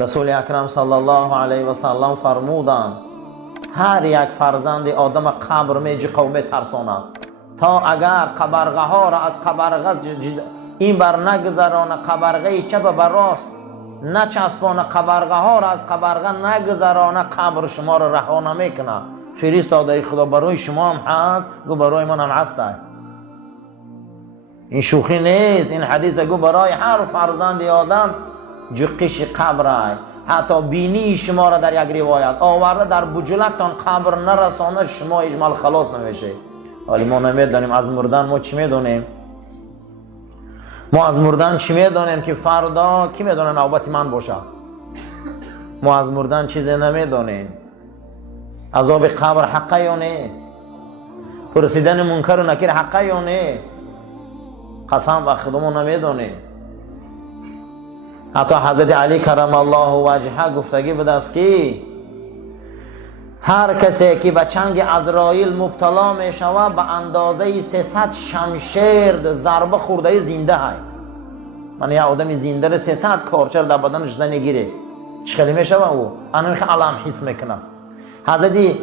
رسول اکرم صلی الله علیه و سلم فرمودند هر یک فرزند آدم قبر میجی قوم ترساند تا اگر قبرغه ها را از قبرغه این بر نگذرانه، قبرغه چپ بر راست نچسبانه، قبرغه ها را از قبرغه نگذرانه، قبر شما را رها نمیکنه. فرستاده خدا برای شما هم هست، گو برای من هم هست. این شوخی نیست، این حدیث گو برای هر فرزند آدم جقش قبر. حتی بینی شما را در یک روایت آورده در بجلکتان قبر نرسانه شما اجمال خلاص نمیشه. ولی ما نمیدانیم از مردن ما چی میدونیم؟ ما از مردن چی میدونیم که فردا کی میدونه نوبت من باشه؟ ما از مردن چیزی نمیدونیم. عذاب قبر حقه یا نه؟ پرسیدن منکر و نکیر حقه یا نه؟ قسم به خودمون نمیدونیم. حتی حضرت علی کرم الله وجهه گفتگی بوده است که هر کسی که به چنگ عزراییل مبتلا می شود به اندازه 300 شمشیر ضربه خورده زنده های. من یه آدمی زنده را 300 کارچر در بدنش زنی گیره چخیلی می شود او؟ انا میخواه علم حس میکنم. حضرت